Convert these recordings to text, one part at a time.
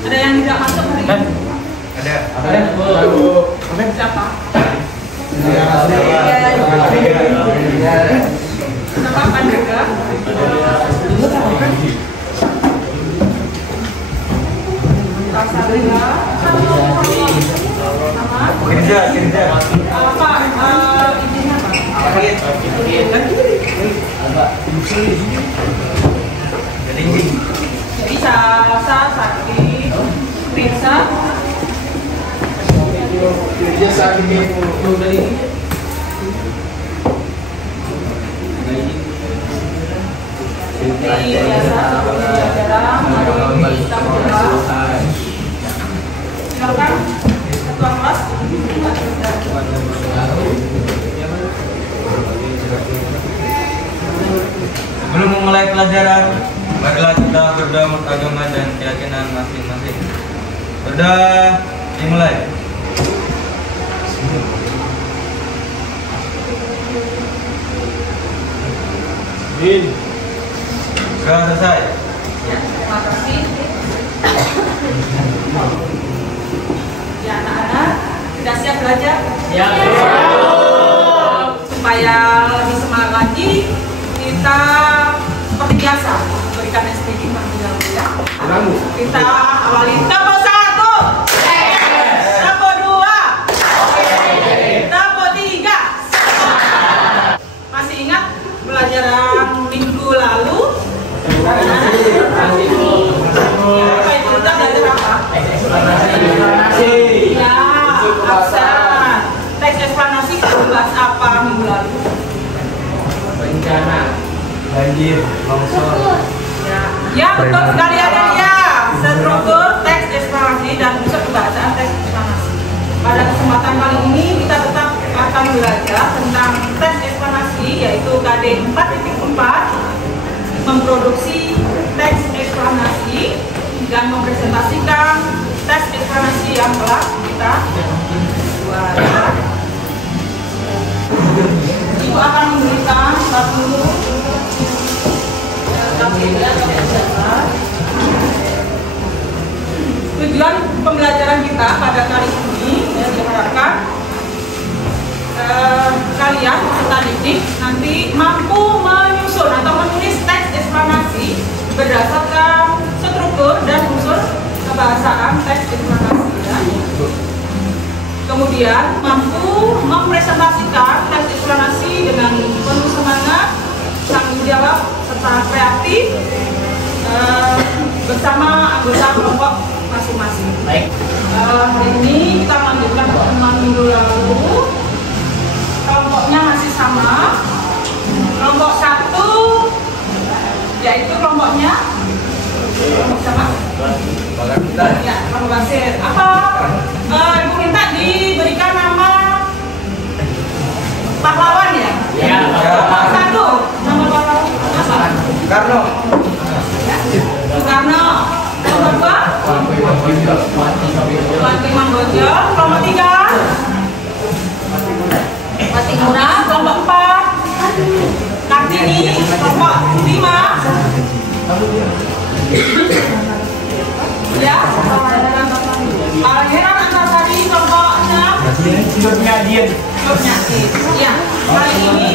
Ada yang tidak masuk hari ini? Ada. Siapa? Nama Pandega? Rasalila? Nama? Kerja. Apa? Izinnya apa? Jadi Salsa, Sakti, Risa. Kerja saat ini. Biasa, jarang, hari kita berdoa. Silakan, ketua kelas. Sebelum memulai pelajaran, marilah kita berdoa menurut agama dan keyakinan masing-masing. Berdoa dimulai. Sudah selesai. Ya, terima kasih. Ya, anak-anak sudah siap belajar? Ya. Supaya lebih semangat lagi, kita seperti biasa berikan SPG terlebih dahulu ya. Kita awali tempo 1, tempo 2, tempo 3. Masih ingat pelajaran minggu lalu? Apa itu kita belajar apa? Ya, aksen. Teks eksplanasi kita bahas apa minggu lalu? Bencana, banjir, longsor. Ya betul sekali ada ya. Struktur teks eksplanasi dan unsur pembacaan teks eksplanasi. Pada kesempatan kali ini kita tetap akan belajar tentang teks eksplanasi, yaitu KD 4.4, memproduksi teks eksplanasi dan mempresentasikan teks eksplanasi yang telah kita buat. Ibu akan memberikan satu tujuan pembelajaran kita pada kali ini diharapkan kalian peserta didik nanti mampu menyusun atau menulis teks eksplanasi berdasarkan struktur dan unsur kebahasaan teks eksplanasi ya. Kemudian mampu mempresentasikan teks eksplanasi dengan penuh semangat, tanggung jawab serta kreatif bersama anggota kelompok masing-masing. Baik. Hari ini kita lanjutkan pertemuan minggu lalu. Kelompoknya masih sama. Kelompok 1 yaitu kelompoknya sama. Ya, kelompok Basir. Apa? Ibu minta diberikan nama pahlawan ya? Ya. Kelompok 1 nama pahlawan apa? Karno. Ya. Soekarno. Kelompok 2? Tuan Imam Bojo. Kelompok 3? Patimura. Kelompok 4? Kartini. Kelompok 5? Ya. Heran Antasari. Kelompok 6? Nurdin. Ya. Kali ini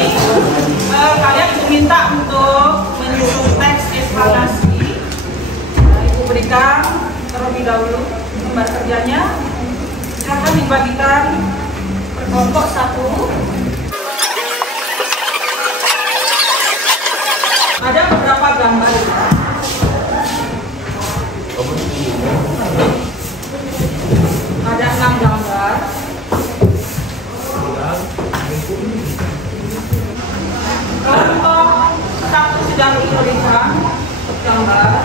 kalian diminta untuk menyusun teks eksplanasi. Ibu berikan terlebih dahulu lembar kerjanya. Silakan dibagikan per kelompok 1. sudah memberikan gambar.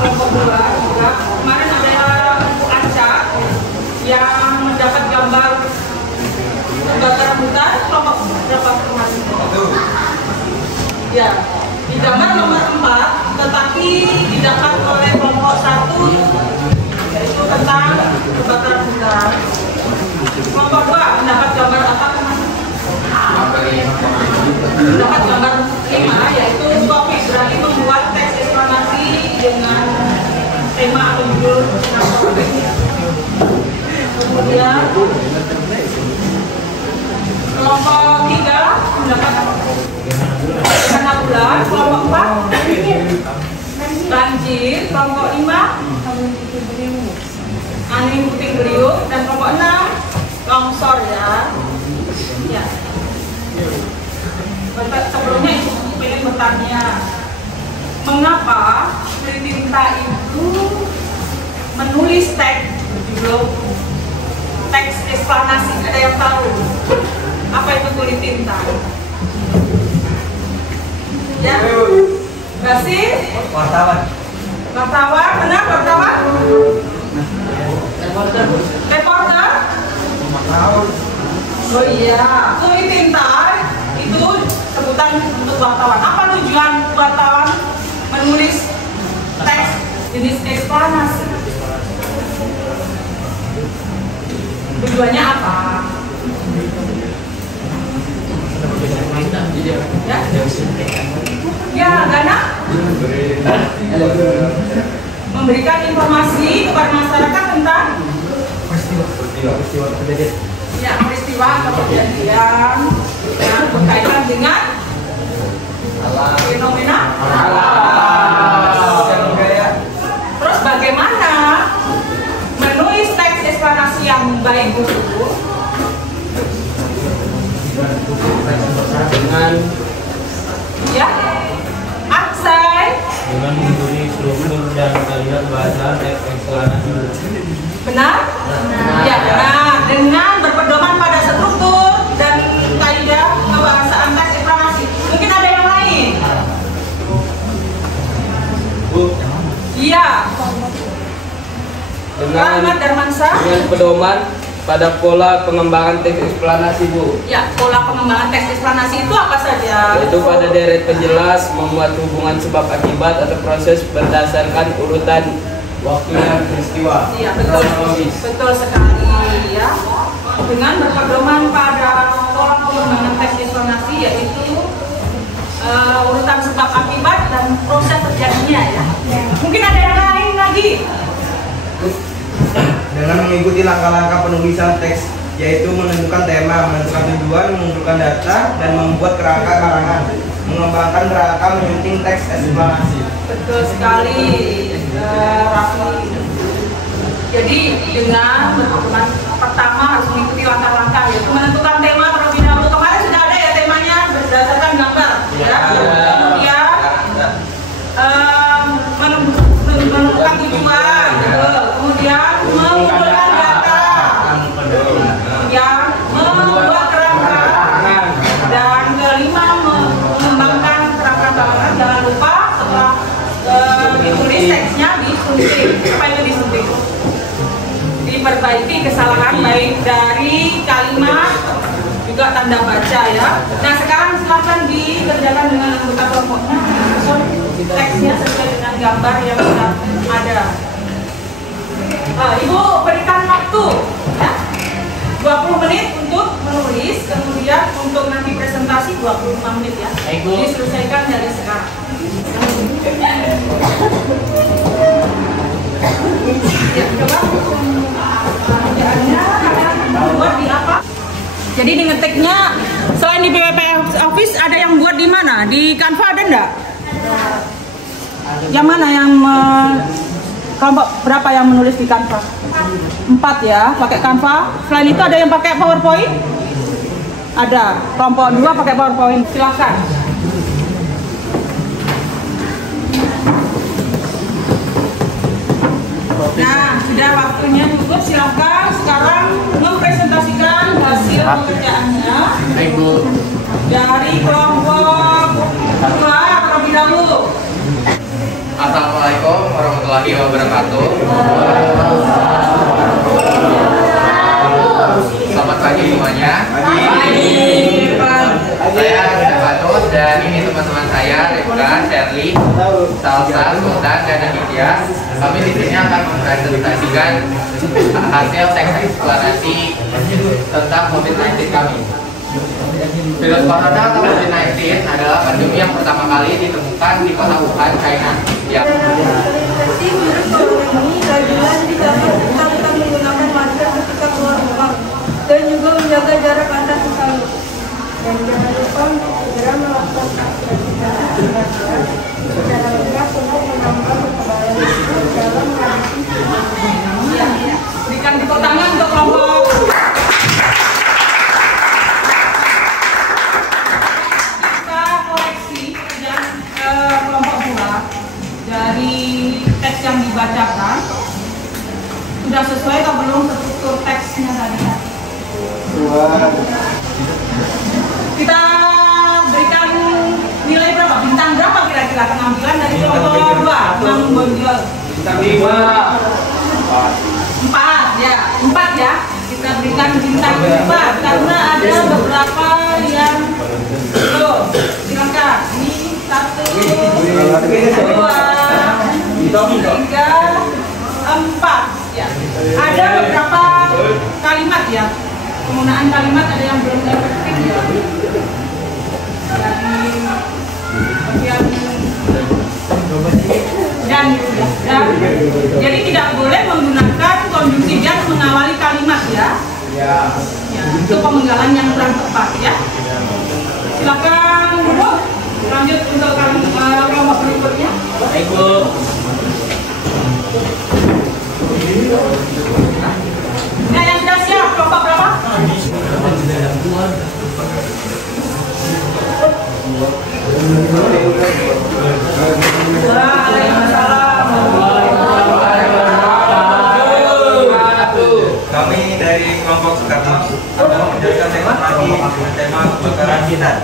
Kelompok 2 juga kemarin ada Bu Aca yang mendapat gambar kebakaran hutan. Kelompok berapa informasi? Ya, di gambar nomor 4, tetapi didapat oleh kelompok 1 yaitu tentang kebakaran hutan. Kelompok 2 mendapat gambar apa? Mendapat gambar 5 yaitu topik berarti membuat teks eksplanasi dengan tema atau judul. Kemudian kelompok 3 mendapat karena bulan. Kelompok 4 banjir. Kelompok 5 angin puting beliung, dan kelompok 6 longsor ya. Ya. Sebelumnya Ibu ingin bertanya, mengapa Sri Tinta itu menulis teks judul teks eksplanasi? Ada yang tahu apa itu kulit tinta? Ya, Basit? Wartawan. Wartawan, benar wartawan? Reporter? Oh iya, kulit tinta itu sebutan untuk wartawan. Apa tujuan wartawan menulis teks jenis eksplanasi? Tujuannya apa? Ya, Gana? Memberikan informasi kepada masyarakat tentang ya, peristiwa atau kejadian yang berkaitan dengan fenomena alam. Terus bagaimana menulis teks eksplanasi yang baik itu? Dengan Ya, Aksai. dengan memberi struktur dan kalimat bahasa teks eksplanasi. Benar? Ya, benar. Dengan berpedoman pada struktur dan kaidah kebahasaan teks eksplanasi. Mungkin ada yang lain? Iya. Rahmat Darmansyah. Dengan pedoman pada pola pengembangan teks eksplanasi, Bu. Ya, pola pengembangan teks eksplanasi itu apa saja? Yaitu pada deret penjelas, memuat hubungan sebab akibat atau proses berdasarkan urutan waktu dan peristiwa. Iya, betul. Betul sekali ya. Dengan berpedoman pada pola pengembangan teks eksplanasi yaitu urutan sebab akibat dan proses terjadinya ya. Mungkin ada yang lain lagi? Dengan mengikuti langkah-langkah penulisan teks, yaitu menentukan tema, menentukan tujuan, mengumpulkan data, dan membuat kerangka karangan, mengembangkan kerangka menyunting teks eksplanasi. Betul sekali, Raffi. Jadi dengan berpedoman pertama harus mengikuti langkah-langkah, yaitu menentukan tema terlebih dahulu. Kemarin sudah ada ya temanya berdasarkan gambar, ya. Kemudian menentukan tujuan, kemudian mengumpulkan data, kemudian membuat kerangka, dan kelima mengembangkan kerangka karangan. Jangan lupa setelah ditulis teksnya disunting. Apa itu disunting? Diperbaiki kesalahan baik dari kalimat juga tanda baca ya. Nah sekarang silakan dikerjakan dengan anggota kelompoknya, teksnya sesuai dengan gambar yang sudah ada. Ibu berikan waktu ya, 20 menit untuk menulis, kemudian untuk nanti presentasi 25 menit ya. Diselesaikan dari sekarang. Ya, coba kerjaannya buat di apa? Jadi di ngetiknya selain di BWP Office ada yang buat di mana? Di Canva ada enggak? Yang mana yang kelompok berapa yang menulis di Canva? 4 ya, pakai Canva. Selain itu ada yang pakai PowerPoint? Ada. Kelompok 2 pakai PowerPoint. Silakan. Nah, sudah waktunya cukup. Silakan sekarang mempresentasikan hasil pengerjaannya dari kelompok 2 terlebih dahulu. Assalamualaikum warahmatullahi wabarakatuh. Selamat pagi semuanya. Saya Stefanus dan ini teman-teman saya Rifka, Sherly, Salsa, Sultan, dan Aditya. Kami di sini akan mempresentasikan hasil teks eksplorasi tentang COVID-19 kami. Virus corona atau COVID-19 adalah pandemi yang pertama kali ditemukan di kota Wuhan, China. Ya. Virus corona ini regulasi didapat tentang kita menggunakan masker ketika keluar rumah dan juga menjaga jarak antar sesama. Dan jangan lupa untuk segera melakukan vaksinasi secara lengkap untuk menambah kekebalan tubuh dalam menghadapi. Berikan tepuk tangan untuk kelompok. Kita koreksi dan kelompok 2 dari teks yang dibacakan sudah sesuai atau belum struktur teksnya tadi? Kita berikan nilai berapa? Bintang berapa kira-kira penampilan dari kelompok 2 yang menjual? Bintang 5. 4 ya, 4 ya. Kita berikan bintang 4 karena ada beberapa yang belum. Silakan. Ini 1, 2, 3, 4 ya. Ada beberapa kalimat ya. Penggunaan kalimat ada yang belum efektif ya. Dari bagian dan jadi tidak boleh menggunakan konjungsi dan mengawali kalimat ya. Ya, itu pemenggalan yang kurang tepat ya. Silakan Bu, lanjut untuk kelompok berikutnya. Baik, Bu. Nah, yang sudah siap kelompok berapa? Kami dari kelompok Soekarno menjelaskan tema lagi tema kebakaran hutan.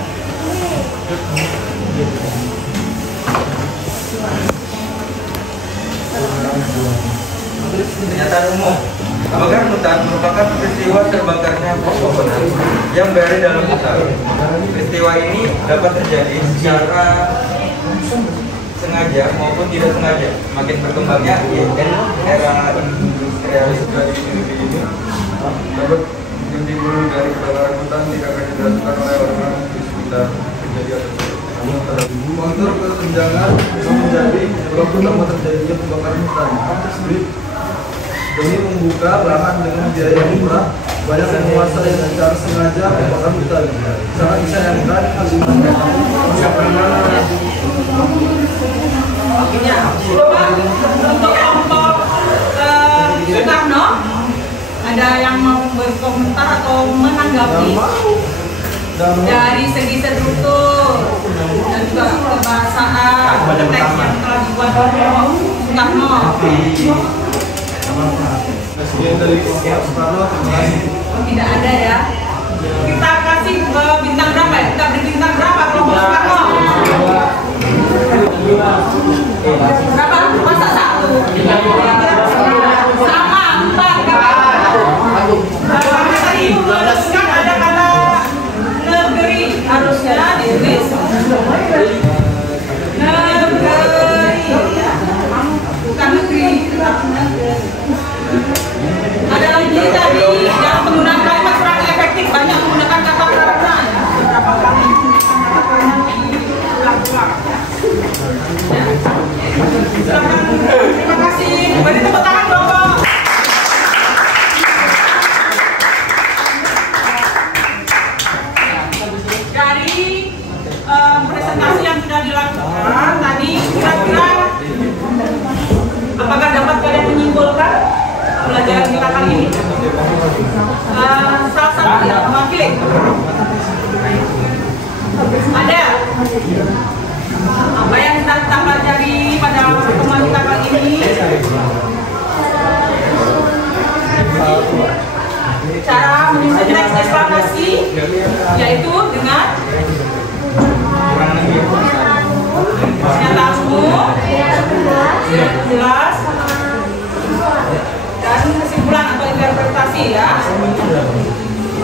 Pernyataan umum. Kebakaran hutan merupakan peristiwa terbakarnya pohon yang berada dalam hutan. Peristiwa ini dapat terjadi secara sengaja maupun tidak sengaja. Makin berkembangnya era industrialisasi ini dapat timbul dari kebakaran hutan tidak akan dirasakan oleh orang di sekitar kejadian tersebut. Faktor kesenjangan yang menjadi penyebab utama terjadinya kebakaran hutan demi membuka lahan dengan biaya yang murah, banyak penguasa yang secara sengaja membakar hutan. Sangat disayangkan hal ini Untuk kelompok Soekarno, ada yang mau berkomentar atau menanggapi dari segi struktur dan juga kebahasaan teks yang telah dibuat oleh Soekarno? Tidak ada ya. Kita kasih bintang berapa ya? Kita beri bintang berapa kelompok Soekarno? Berapa? Masa 1? Sama 4 karena tadi Ibu menuliskan ada kata negeri, harusnya ditulis negeri ya, bukan negeri. Ada lagi tadi yang penggunaan kalimat kurang efektif, banyak menggunakan kata karena ya, beberapa kali diulang-ulang ya. Silakan, terima kasih. Beri tepuk tangan kelompok. Dari presentasi yang sudah dilakukan tadi, kira-kira apakah dapat kalian menyimpulkan pelajaran kita kali ini? Salah satu yang mewakili ada apa yang kita pelajari pada pertemuan kita kali ini? Cara menyusun teks eksplanasi, yaitu dengan jelas dan kesimpulan atau interpretasi ya.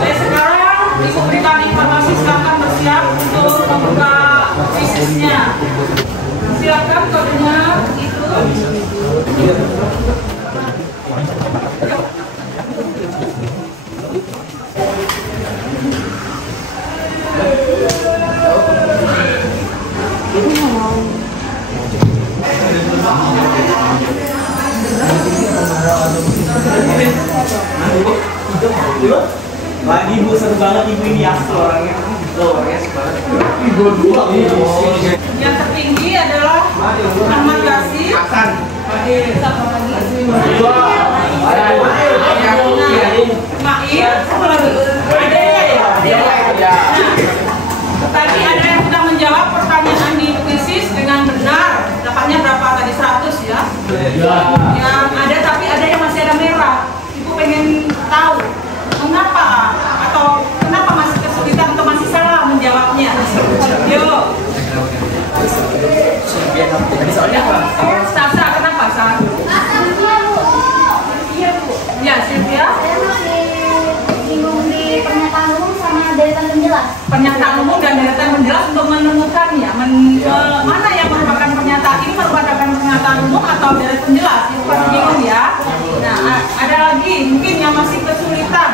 Oke, sekarang Ibu berikan informasi, silakan bersiap untuk membuka tesisnya. Silakan kodenya itu. Lagi Bu, seru banget Ibu ini asal orangnya. Yang tertinggi adalah Ahmad Yasin. Tadi ada yang sudah menjawab pertanyaan di kuisis dengan benar. Dapatnya berapa tadi? 100 ya? Yang ada, tapi ada yang masih ada merah. Ibu pengen tahu mengapa atau kenapa masih kesulitan atau masih salah menjawabnya? Yuk. Sasa, kenapa Sasa? Ya, Sylvia. Saya masih bingung di pernyataan umum sama deretan penjelas. Pernyataan umum dan deretan penjelas untuk menemukannya, mana yang merupakan pernyataan ini merupakan pernyataan umum atau deretan penjelas, itu pasti bingung ya. Nah, ada lagi mungkin yang masih kesulitan.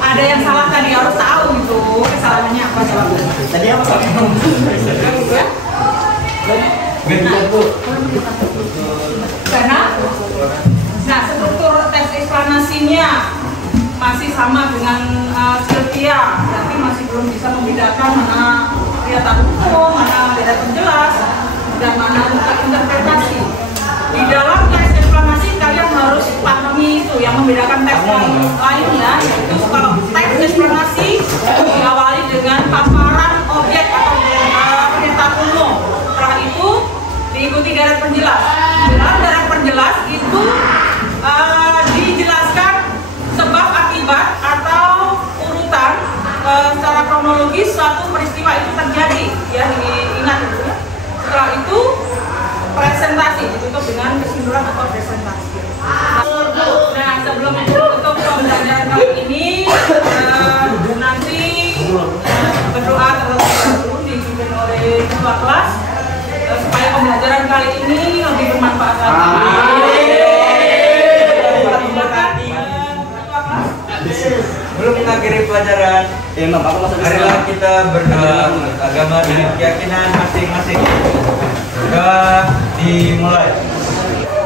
Ada yang salah tadi, harus tahu gitu kesalahannya apa jawabnya. Tadi apa? Ya? Karena struktur tes eksplanasinya masih sama dengan Sylvia, berarti masih belum bisa membedakan mana pernyataan umum, mana beda penjelas, dan mana interpretasi. Di dalam tes eksplanasi kalian harus pahami itu yang membedakan tes lainnya, yaitu kalau tes eksplanasi diawali dengan paparan objek atau pernyataan umum. Setelah itu diikuti deret penjelas. Dalam deret penjelas itu dijelaskan sebab akibat atau urutan secara kronologis suatu peristiwa itu terjadi, ya diingat itu ya. Setelah itu presentasi ditutup dengan kesimpulan atau presentasi. Nah, sebelum untuk pembelajaran kali ini nanti berdoa terlebih dahulu dipimpin oleh ketua kelas supaya pembelajaran kali ini lebih bermanfaat lagi. Belum mengakhiri pelajaran, marilah kita berdoa agama dan keyakinan masing-masing. Doa dimulai.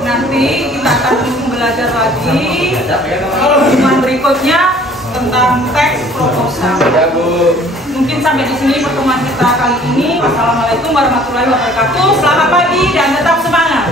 Nanti kita akan belajar lagi pertemuan berikutnya tentang teks proposal. Mungkin sampai di sini pertemuan kita kali ini. Wassalamualaikum warahmatullahi wabarakatuh. Selamat pagi dan tetap semangat.